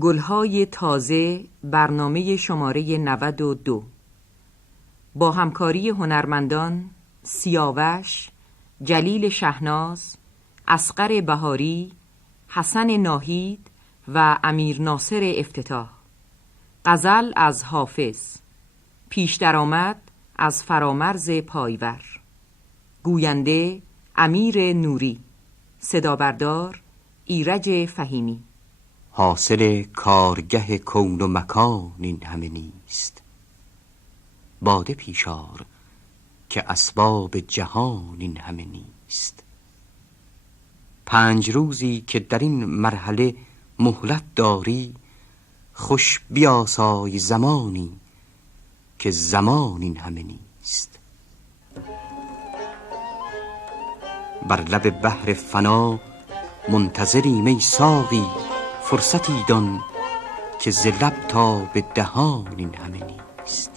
گلهای تازه، برنامه شماره 92 با همکاری هنرمندان سیاوش، جلیل شهناز، اصغر بهاری، حسن ناهید و امیر ناصر افتتاح. غزل از حافظ. پیش درآمد از فرامرز پایور. گوینده امیر نوری. صدا بردار ایرج فهیمی. حاصل کارگه کون و مکان این همه نیست. باده پیشار که اسباب جهان این همه نیست. 5 روزی که در این مرحله مهلت داری، خوش بیاسای زمانی که زمان این همه نیست. بر لب بحر فنا منتظریم ای ساقی، فرصتی دان که ز لب تا به دهان این همه نیست.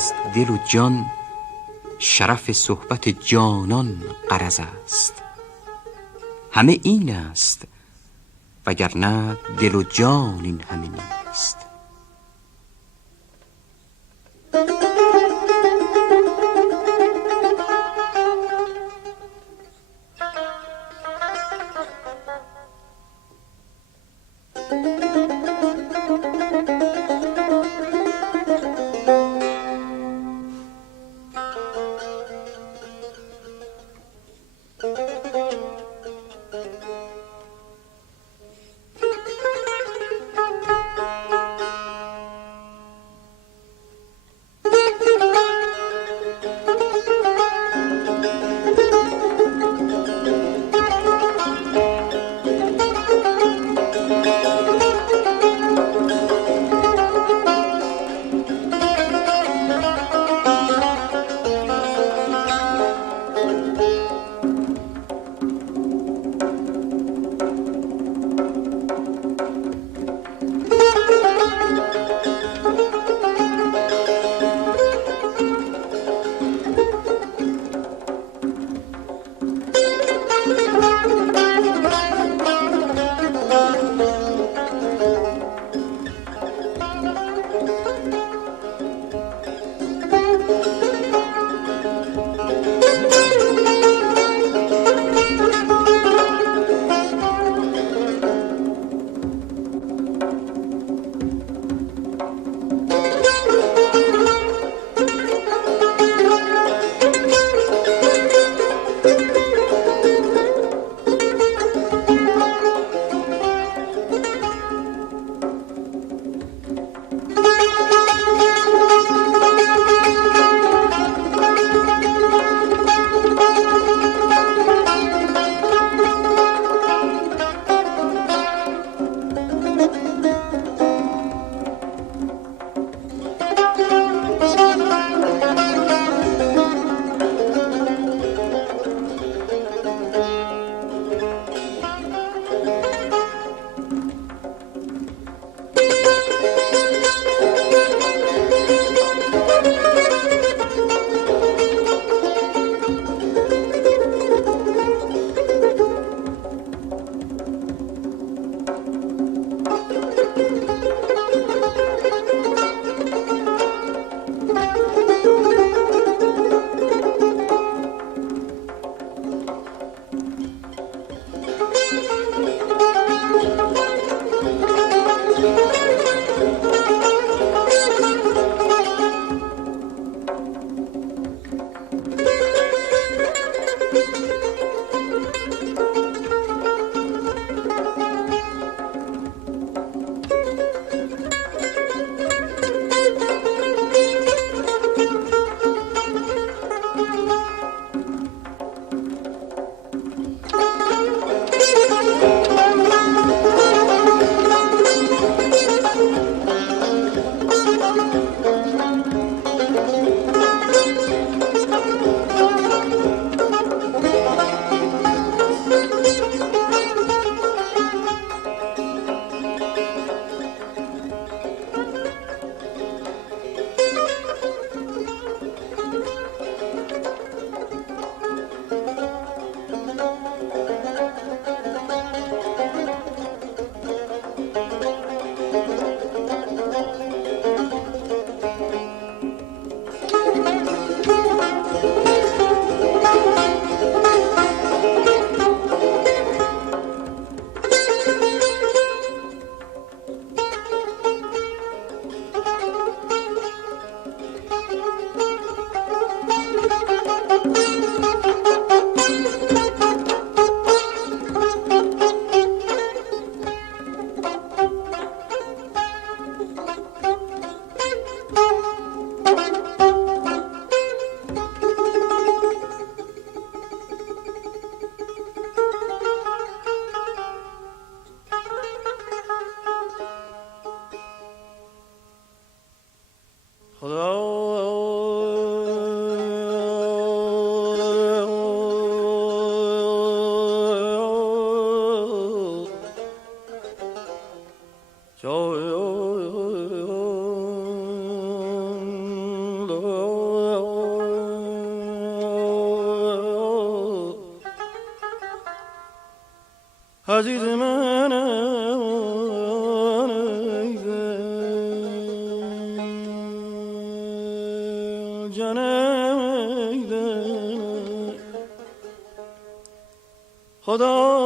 از دل و جان شرف صحبت جانان غرض است. همه این است وگرنه دل و جان این همه نیست. عزیز من جانم خدا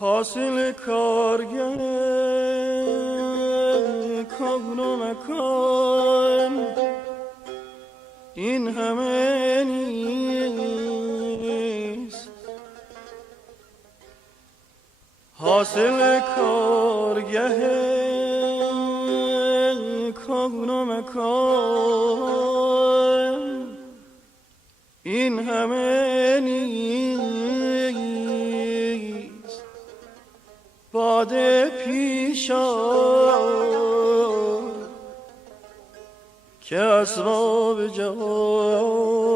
حاصل کارگر کون و مکان این همه نیست. حاصل کارگر کون و مکان این همه نیست. باده پیش آر که اسباب جهان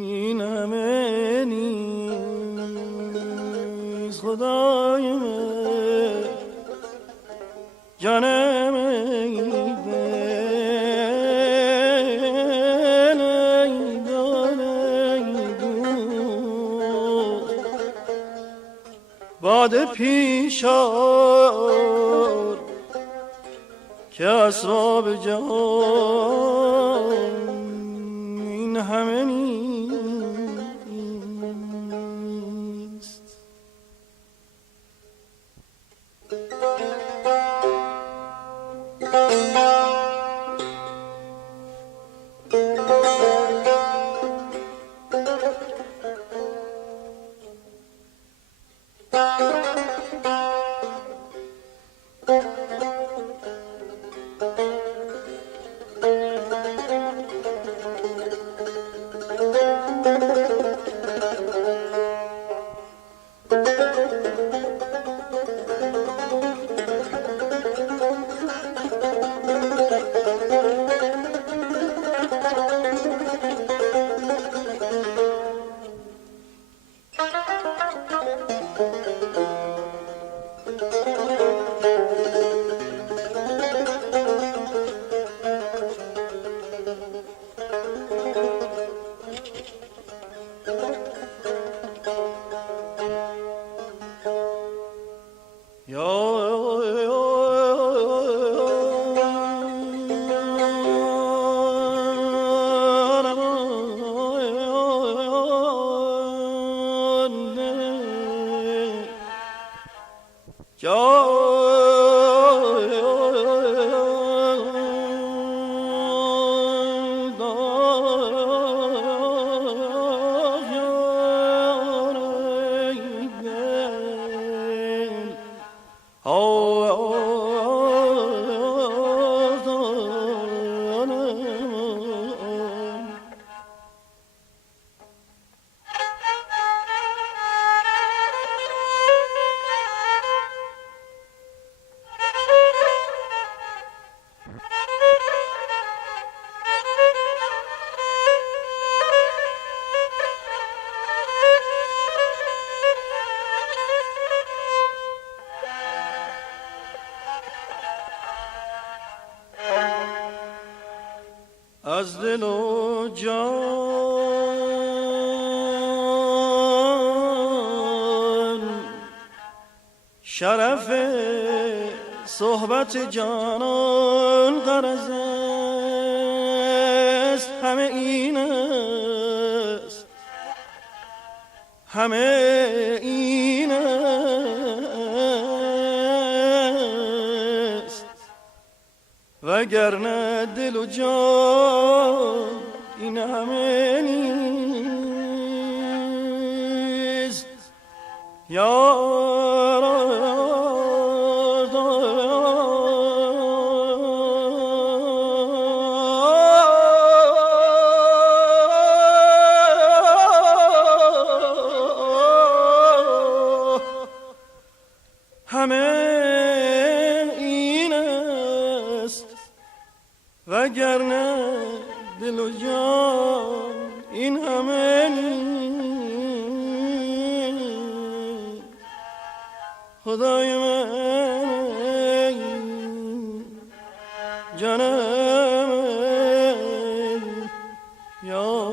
این همه نیست. خدای من جانم باده پیش آر که اسباب جهان این همه نیست. از دل و جان شرف صحبت جانان غرض است. همه این همه این است وگرنه دل و جان این همه نیست. وگرنه دل و جان این همه نیست. خدای من جانم یا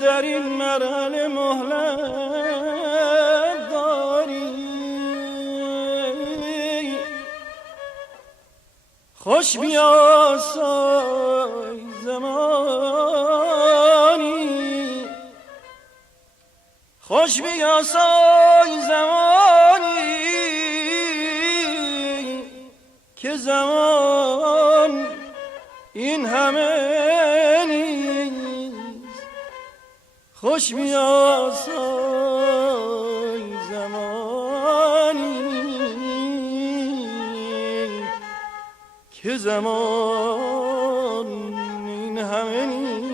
در این مرحله مهلت داری، خوش بیاسای زمانی، خوش بیاسای زمانی که زمان این همه خوش بیاسای زمانی که زمان این همه نیست.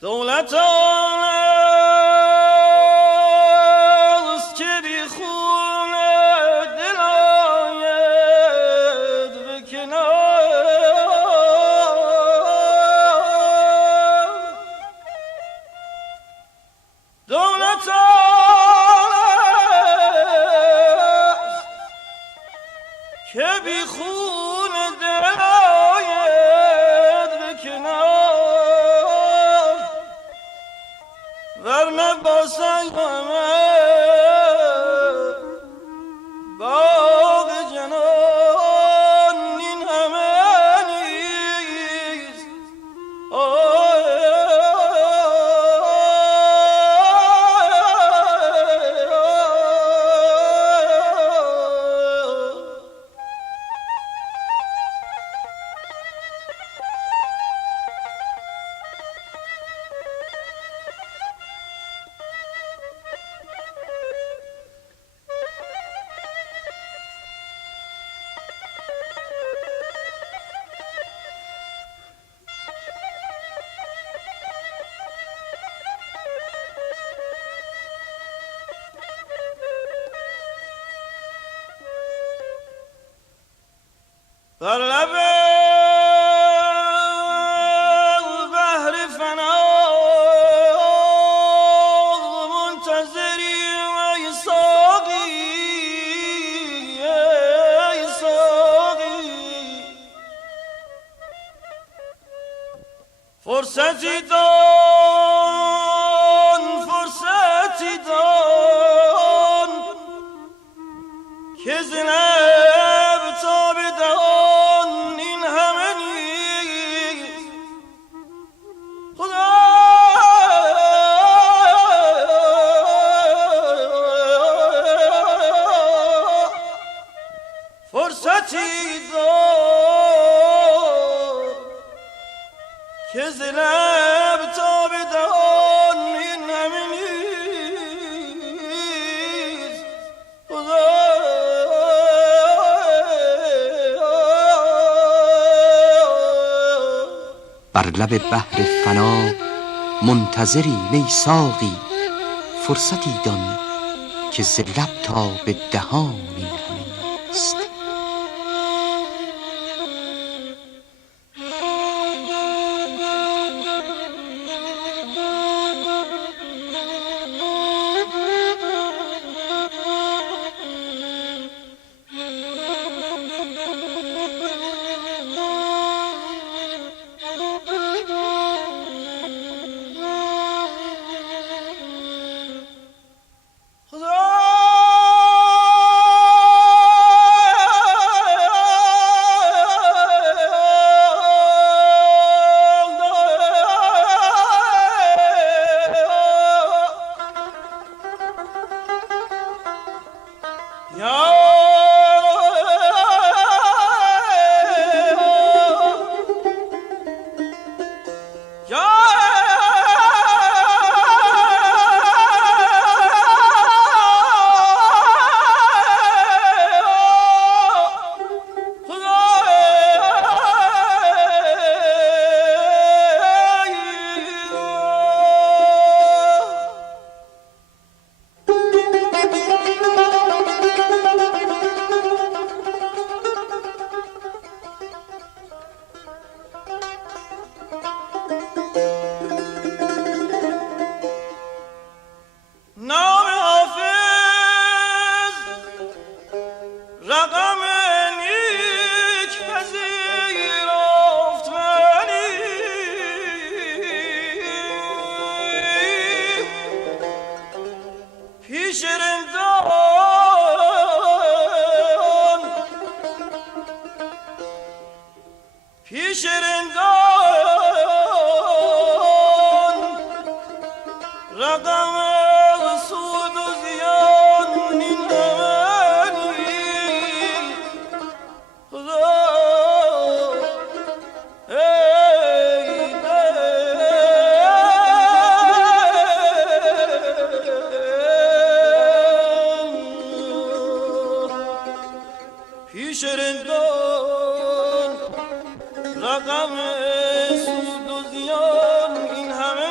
دولت آنست که بی خون دل آید به کنار. دولت آنست که بی خون دل آید به کنار، ورنه با سنگمه باغ جنان این همه نیست. بر لب بحر فنا منتظریم ای ساقی، ای ساقی. فرصتی دان، فرصتی دان که زنب تا به دهان این همه نیست. خدا فرصتی دان که زنب تا به دهان این همه نیست. خدا بر لب بحر فنا منتظریم ای ساقی، فرصتی دان که ز لب تا به دهان این همه نیست. پیش رندان رقم سود و زیان این همانی خدا ای پیش رندان رقم سود و زیان این همه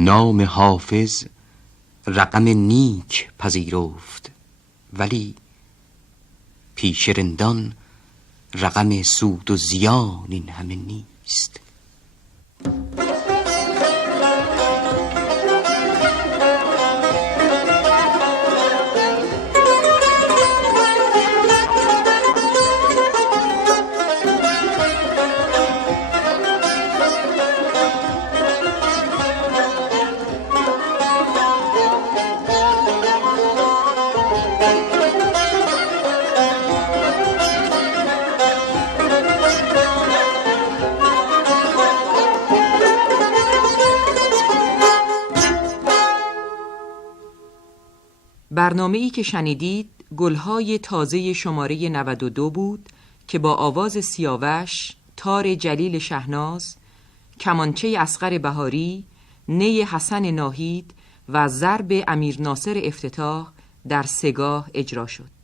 نام حافظ رقم نیک پذیرفت، ولی پیش رندان رقم سود و زیان این همه نیست. برنامه‌ای که شنیدید گلهای تازه شماره 92 بود که با آواز سیاوش، تار جلیل شهناز، کمانچه اصغر بهاری، نی حسن ناهید و ضرب امیر ناصر افتتاح در سگاه اجرا شد.